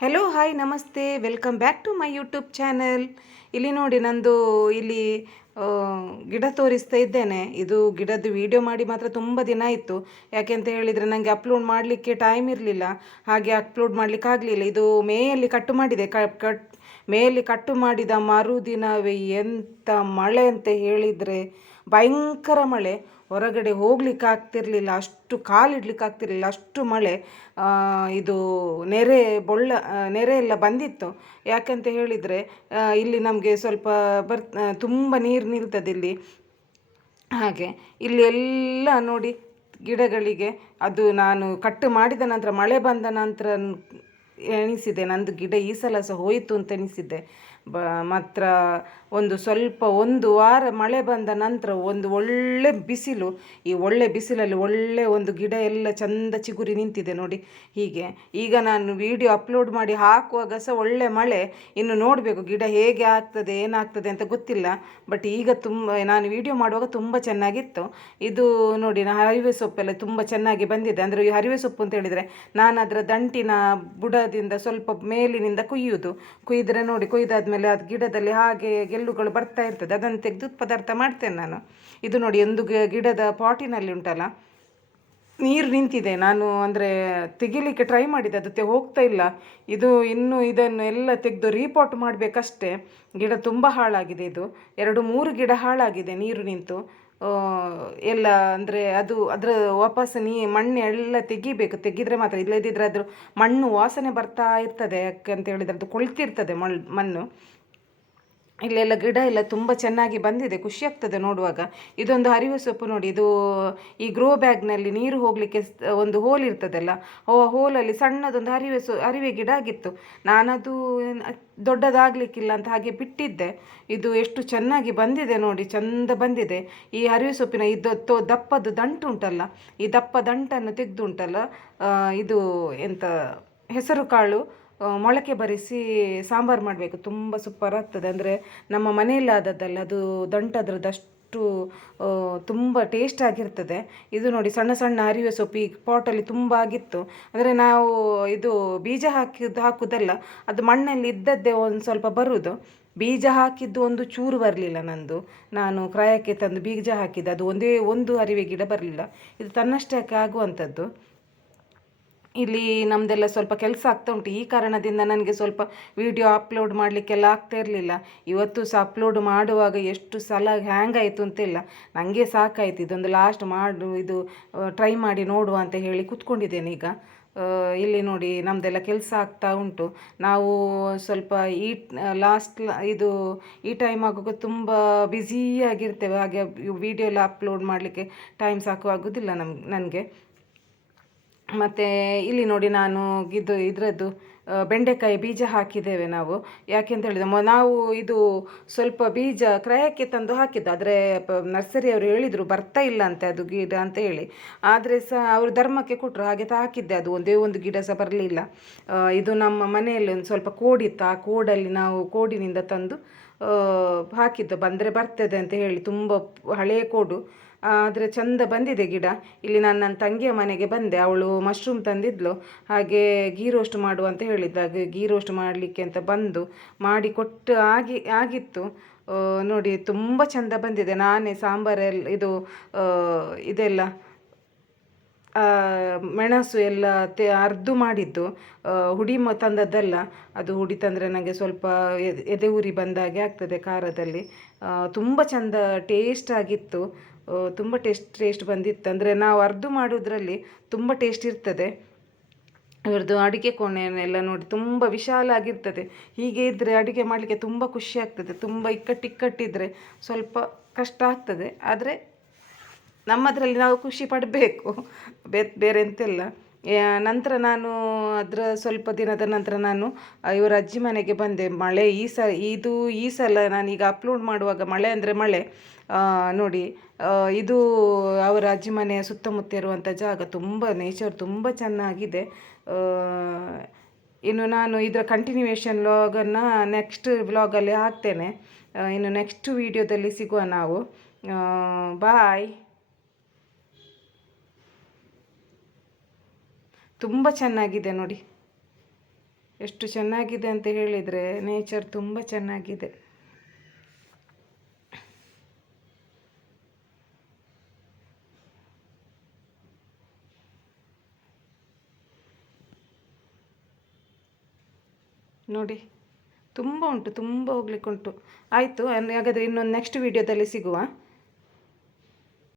Hello hi ನಮಸ್ತೆ. Welcome back to my YouTube channel ಇಲ್ಲಿ ನೋಡಿ ನಂದು ಇಲ್ಲಿ ಗಿಡ ತೋರಿಸ್ತಾ ಇದ್ದೇನೆ. ಇದು ಗಿಡದ್ದು ವಿಡಿಯೋ ಮಾಡಿ ಮಾತ್ರ ತುಂಬ ದಿನ ಆಯಿತು. ಯಾಕೆಂತ ಹೇಳಿದರೆ ನನಗೆ ಅಪ್ಲೋಡ್ ಮಾಡಲಿಕ್ಕೆ ಟೈಮ್ ಇರಲಿಲ್ಲ. ಹಾಗೆ ಅಪ್ಲೋಡ್ ಮಾಡಲಿಕ್ಕೆ ಆಗಲಿಲ್ಲ. ಇದು ಮೇಯಲ್ಲಿ ಕಟ್ಟು ಮಾಡಿದೆ. ಕಟ್, ಮೇಯಲ್ಲಿ ಕಟ್ಟು ಮಾಡಿದ ಮರುದಿನವೇ ಎಂಥ ಮಳೆ ಅಂತ ಹೇಳಿದರೆ ಭಯಂಕರ ಮಳೆ. ಹೊರಗಡೆ ಹೋಗ್ಲಿಕ್ಕೆ ಆಗ್ತಿರ್ಲಿಲ್ಲ ಅಷ್ಟು ಕಾಲಿಡ್ಲಿಕ್ಕೆ ಆಗ್ತಿರ್ಲಿಲ್ಲ ಅಷ್ಟು ಮಳೆ ಇದು ನೆರೆ ಬೊಳ್ಳ ನೆರೆ ಎಲ್ಲ ಬಂದಿತ್ತು. ಯಾಕಂತ ಹೇಳಿದರೆ ಇಲ್ಲಿ ನಮಗೆ ಸ್ವಲ್ಪ ಬರ್ ತುಂಬ ನೀರು ನಿಲ್ತದೆ ಇಲ್ಲಿ. ಹಾಗೆ ಇಲ್ಲಿ ಎಲ್ಲ ನೋಡಿ ಗಿಡಗಳಿಗೆ ಅದು ನಾನು ಕಟ್ಟು ಮಾಡಿದ ನಂತರ, ಮಳೆ ಬಂದ ನಂತರ ಎಣಿಸಿದೆ. ನಂದು ಗಿಡ ಈ ಸಲ ಸಹ ಹೋಯಿತು ಅಂತ ಎಣಿಸಿದ್ದೆ. ಬ, ಮಾತ್ರ ಒಂದು ಸ್ವಲ್ಪ ಒಂದು ವಾರ ಮಳೆ ಬಂದ ನಂತರ ಒಂದು ಒಳ್ಳೆ ಬಿಸಿಲು, ಈ ಒಳ್ಳೆ ಬಿಸಿಲಲ್ಲಿ ಒಳ್ಳೆ ಒಂದು ಗಿಡ ಎಲ್ಲ ಚಂದ ಚಿಗುರಿ ನಿಂತಿದೆ ನೋಡಿ ಹೀಗೆ. ಈಗ ನಾನು ವಿಡಿಯೋ ಅಪ್ಲೋಡ್ ಮಾಡಿ ಹಾಕುವಾಗ ಸಹ ಒಳ್ಳೆ ಮಳೆ, ಇನ್ನು ನೋಡಬೇಕು ಗಿಡ ಹೇಗೆ ಆಗ್ತದೆ, ಏನಾಗ್ತದೆ ಅಂತ ಗೊತ್ತಿಲ್ಲ. ಬಟ್ ಈಗ ತುಂಬ, ನಾನು ವಿಡಿಯೋ ಮಾಡುವಾಗ ತುಂಬ ಚೆನ್ನಾಗಿತ್ತು. ಇದು ನೋಡಿ, ನಾ, ಹರಿವೆ ಸೊಪ್ಪೆಲ್ಲ ತುಂಬ ಚೆನ್ನಾಗಿ ಬಂದಿದೆ. ಅಂದರೆ ಈ ಹರಿವೆ ಸೊಪ್ಪು ಅಂತ ಹೇಳಿದರೆ ನಾನು ಅದರ ದಂಟಿನ ಬುಡದಿಂದ ಸ್ವಲ್ಪ ಮೇಲಿನಿಂದ ಕುಯ್ಯುವುದು. ಕುಯ್ದರೆ ನೋಡಿ, ಕೊಯ್ದಾದ್ಮೇಲೆ ಅದು ಗಿಡದಲ್ಲಿ ಹಾಗೆ ಗೆಲ್ಲುಗಳು ಬರ್ತಾ ಇರ್ತದೆ. ಅದನ್ನು ತೆಗೆದು ಪದಾರ್ಥ ಮಾಡ್ತೇನೆ ನಾನು. ಇದು ನೋಡಿ ಒಂದು ಗಿಡದ ಪಾಟಿನಲ್ಲಿ ಉಂಟಲ್ಲ? ನೀರು ನಿಂತಿದೆ. ನಾನು ಅಂದರೆ ತೆಗಿಲಿಕ್ಕೆ ಟ್ರೈ ಮಾಡಿದೆ. ಅದು ಹೋಗ್ತಾ ಇಲ್ಲ. ಇದು ಇನ್ನು ಇದನ್ನು ಎಲ್ಲ ತೆಗೆದು ರೀಪಾಟ್ ಮಾಡಬೇಕಷ್ಟೇ. ಗಿಡ ತುಂಬ ಹಾಳಾಗಿದೆ ಇದು. ಎರಡು ಮೂರು ಗಿಡ ಹಾಳಾಗಿದೆ ನೀರು ನಿಂತು. ಎಲ್ಲ ಅಂದರೆ ಅದು ಅದರ ವಾಪಸ್ ನೀ ಮಣ್ಣು ಎಲ್ಲ ತೆಗಿಬೇಕು. ತೆಗೆದ್ರೆ ಮಾತ್ರ ಇಲ್ಲದಿದ್ದರೆ ಅದ್ರ ಮಣ್ಣು ವಾಸನೆ ಬರ್ತಾ ಇರ್ತದೆ ಯಾಕಂತ ಹೇಳಿದ್ರೆ ಅದು ಕೊಳ್ತಿರ್ತದೆ ಮಣ್ಣು. ಇಲ್ಲೆಲ್ಲ ಗಿಡ ಎಲ್ಲ ತುಂಬ ಚೆನ್ನಾಗಿ ಬಂದಿದೆ, ಖುಷಿ ಆಗ್ತದೆ ನೋಡುವಾಗ. ಇದೊಂದು ಹರಿವೆ ಸೊಪ್ಪು ನೋಡಿ, ಇದು ಈ ಗ್ರೋ ಬ್ಯಾಗ್ನಲ್ಲಿ ನೀರು ಹೋಗಲಿಕ್ಕೆ ಒಂದು ಹೋಲ್ ಇರ್ತದಲ್ಲ, ಆ ಹೋಲಲ್ಲಿ ಸಣ್ಣದೊಂದು ಹರಿವೆ ಸೊ, ಹರಿವೆ ಗಿಡ ಆಗಿತ್ತು. ನಾನದು ದೊಡ್ಡದಾಗಲಿಕ್ಕಿಲ್ಲ ಅಂತ ಹಾಗೆ ಬಿಟ್ಟಿದ್ದೆ. ಇದು ಎಷ್ಟು ಚೆನ್ನಾಗಿ ಬಂದಿದೆ ನೋಡಿ, ಚಂದ ಬಂದಿದೆ. ಈ ಹರಿವೆ ಸೊಪ್ಪಿನ ಇದು ದಪ್ಪದ್ದು ದಂಟು ಉಂಟಲ್ಲ, ಈ ದಪ್ಪ ದಂಟನ್ನು ತೆಗೆದುಂಟಲ್ಲ ಇದು ಎಂತ ಹೆಸರು ಕಾಳು ಮೊಳಕೆ ಬರಿಸಿ ಸಾಂಬಾರು ಮಾಡಬೇಕು. ತುಂಬ ಸೂಪರ್ ಆಗ್ತದೆ. ಅಂದರೆ ನಮ್ಮ ಮನೆಯಲ್ಲಿ ಆದದ್ದಲ್ಲ ಅದು ದಂಟದ್ರದಷ್ಟು ತುಂಬ ಟೇಸ್ಟ್ ಆಗಿರ್ತದೆ. ಇದು ನೋಡಿ ಸಣ್ಣ ಸಣ್ಣ ಅರಿವೆ ಸೊಪ್ಪು, ಈ ಪಾಟಲ್ಲಿ ತುಂಬ ಆಗಿತ್ತು. ಅಂದರೆ ನಾವು ಇದು ಬೀಜ ಹಾಕಿದ್ದು ಹಾಕುವುದಲ್ಲ ಅದು ಮಣ್ಣಲ್ಲಿ ಇದ್ದದ್ದೇ ಒಂದು ಸ್ವಲ್ಪ ಬರುವುದು ಬೀಜ ಹಾಕಿದ್ದು ಒಂದು ಚೂರು ಬರಲಿಲ್ಲ ನಂದು. ನಾನು ಕ್ರಾಯಕ್ಕೆ ತಂದು ಬೀಜ ಹಾಕಿದ್ದು, ಅದು ಒಂದೇ ಒಂದು ಅರಿವೆ ಗಿಡ ಬರಲಿಲ್ಲ. ಇದು ತನ್ನಷ್ಟಕ್ಕೆ ಆಗುವಂಥದ್ದು ಇಲ್ಲಿ ನಮ್ಮದೆಲ್ಲ ಸ್ವಲ್ಪ ಕೆಲಸ ಆಗ್ತಾ ಉಂಟು. ಈ ಕಾರಣದಿಂದ ನನಗೆ ಸ್ವಲ್ಪ ವಿಡಿಯೋ ಅಪ್ಲೋಡ್ ಮಾಡಲಿಕ್ಕೆಲ್ಲ ಆಗ್ತಾ ಇರಲಿಲ್ಲ. ಇವತ್ತು ಸಹ ಅಪ್ಲೋಡ್ ಮಾಡುವಾಗ ಎಷ್ಟು ಸಲ ಹ್ಯಾಂಗ್ ಆಯಿತು ಅಂತಿಲ್ಲ ನನಗೆ ಸಾಕಾಯ್ತು. ಇದೊಂದು ಲಾಸ್ಟ್ ಮಾಡು, ಇದು ಟ್ರೈ ಮಾಡಿ ನೋಡುವ ಅಂತ ಹೇಳಿ ಕೂತ್ಕೊಂಡಿದ್ದೇನೆ ಈಗ. ಇಲ್ಲಿ ನೋಡಿ ನಮ್ಮದೆಲ್ಲ ಕೆಲಸ ಆಗ್ತಾ ಉಂಟು. ನಾವು ಸ್ವಲ್ಪ ಈ ಲಾಸ್ಟ್ ಇದು, ಈ ಟೈಮ್ ಆಗುವಾಗ ತುಂಬ ಬ್ಯುಸಿಯಾಗಿರ್ತೇವೆ ಹಾಗೆ ವಿಡಿಯೋ ಎಲ್ಲ ಅಪ್ಲೋಡ್ ಮಾಡಲಿಕ್ಕೆ ಟೈಮ್ ಸಾಕು ಆಗೋದಿಲ್ಲ ನಮ್ಗೆ ನನಗೆ. ಮತ್ತು ಇಲ್ಲಿ ನೋಡಿ ನಾನು ಇದು ಇದರದ್ದು ಬೆಂಡೆಕಾಯಿ ಬೀಜ ಹಾಕಿದ್ದೇವೆ ನಾವು. ಯಾಕೆಂತ ಹೇಳಿದ್ರೆ, ಮೊ- ನಾವು ಇದು ಸ್ವಲ್ಪ ಬೀಜ ಕ್ರಯಕ್ಕೆ ತಂದು ಹಾಕಿದ್ದು. ಆದರೆ ನರ್ಸರಿಯವರು ಹೇಳಿದರು, ಬರ್ತಾ ಇಲ್ಲ ಅಂತೆ ಅದು ಗಿಡ ಅಂತ ಹೇಳಿ. ಆದರೆ ಸಹ ಅವರು ಧರ್ಮಕ್ಕೆ ಕೊಟ್ಟರು ಹಾಗೆ ತ ಹಾಕಿದ್ದೆ. ಅದು ಒಂದೇ ಒಂದು ಗಿಡ ಸಹ ಬರಲಿಲ್ಲ. ಇದು ನಮ್ಮ ಮನೆಯಲ್ಲಿ ಒಂದು ಸ್ವಲ್ಪ ಕೋಡಿತ್ತು. ಆ ಕೋಡಲ್ಲಿ ನಾವು ಕೋಡಿನಿಂದ ತಂದು ಹಾಕಿದ್ದು. ಬಂದರೆ ಬರ್ತದೆ ಅಂತ ಹೇಳಿ, ತುಂಬ ಹಳೆಯ ಕೋಡು. ಆದರೆ ಚಂದ ಬಂದಿದೆ ಗಿಡ. ಇಲ್ಲಿ ನಾನು ನನ್ನ ತಂಗಿಯ ಮನೆಗೆ ಬಂದೆ. ಅವಳು ಮಶ್ರೂಮ್ ತಂದಿದ್ಲು. ಹಾಗೆ ಗೀ ರೋಸ್ಟ್ ಮಾಡು ಅಂತ ಹಾಗೆ ಗೀ ರೋಸ್ಟ್ ಮಾಡಲಿಕ್ಕೆ ಅಂತ ಬಂದು ಮಾಡಿ ಕೊಟ್ಟು ಆಗಿ, ಆಗಿತ್ತು. ನೋಡಿ ತುಂಬ ಚಂದ ಬಂದಿದೆ. ನಾನೇ ಸಾಂಬಾರೆಲ್ಲ ಇದು ಇದೆಲ್ಲ ಮೆಣಸು ಎಲ್ಲ ತೆ, ಅರ್ದು ಮಾಡಿದ್ದು. ಹುಡಿ ಮ, ತಂದದ್ದಲ್ಲ. ಅದು ಹುಡಿ ತಂದರೆ ನನಗೆ ಸ್ವಲ್ಪ ಎದೆ ಉರಿ ಬಂದಾಗೆ ಆಗ್ತದೆ ಖಾರದಲ್ಲಿ. ತುಂಬ ಚಂದ ಟೇಸ್ಟ್ ಆಗಿತ್ತು. ತುಂಬ ಟೇಸ್ಟ್ ಟೇಸ್ಟ್ ಬಂದಿತ್ತು. ಅಂದರೆ ನಾವು ಅರ್ದು ಮಾಡೋದ್ರಲ್ಲಿ ತುಂಬ ಟೇಸ್ಟ್ ಇರ್ತದೆ. ಇವ್ರದ್ದು ಅಡುಗೆ ಕೋಣೆಯನ್ನೆಲ್ಲ ನೋಡಿ ತುಂಬ ವಿಶಾಲ ಆಗಿರ್ತದೆ. ಹೀಗೆ ಇದ್ದರೆ ಅಡುಗೆ ಮಾಡಲಿಕ್ಕೆ ತುಂಬ ಖುಷಿ ಆಗ್ತದೆ. ತುಂಬ ಇಕ್ಕಟ್ಟು ಇಕ್ಕಟ್ಟಿದ್ರೆ ಸ್ವಲ್ಪ ಕಷ್ಟ ಆಗ್ತದೆ. ಆದರೆ ನಮ್ಮದರಲ್ಲಿ ನಾವು ಖುಷಿ ಪಡಬೇಕು. ಬೇ ಬೇರೆ ಎಂತಿಲ್ಲ. ನಂತರ ನಾನು ಅದರ ಸ್ವಲ್ಪ ದಿನದ ನಂತರ ನಾನು ಇವರ ಅಜ್ಜಿ ಮನೆಗೆ ಬಂದೆ. ಮಳೆ ಈ ಸ, ಇದು ಈ ಸಲ ನಾನೀಗ ಅಪ್ಲೋಡ್ ಮಾಡುವಾಗ ಮಳೆ ಅಂದರೆ ಮಳೆ. ನೋಡಿ ಇದು ಅವರ ಅಜ್ಜಿ ಮನೆಯ ಸುತ್ತಮುತ್ತ ಇರುವಂಥ ಜಾಗ ತುಂಬ ನೇಚರ್ ತುಂಬ ಚೆನ್ನಾಗಿದೆ. ಇನ್ನು ನಾನು ಇದರ ಕಂಟಿನ್ಯೂಯೇಷನ್ ವ್ಲಾಗನ್ನು ನೆಕ್ಸ್ಟ್ ವ್ಲಾಗಲ್ಲಿ ಹಾಕ್ತೇನೆ. ಇನ್ನು ನೆಕ್ಸ್ಟ್ ವೀಡಿಯೋದಲ್ಲಿ ಸಿಗುವ ನಾವು. ಬಾಯ್ ತುಂಬ ಚೆನ್ನಾಗಿದೆ ನೋಡಿ. ಎಷ್ಟು ಚೆನ್ನಾಗಿದೆ ಅಂತ ಹೇಳಿದರೆ ನೇಚರ್ ತುಂಬ ಚೆನ್ನಾಗಿದೆ. ನೋಡಿ, ತುಂಬ ಉಂಟು, ತುಂಬ ಹೋಗ್ಲಿಕ್ಕುಂಟು. ಆಯಿತು, ಹಾಗಾದರೆ ಇನ್ನೊಂದು ನೆಕ್ಸ್ಟ್ ವೀಡಿಯೋದಲ್ಲಿ ಸಿಗುವ.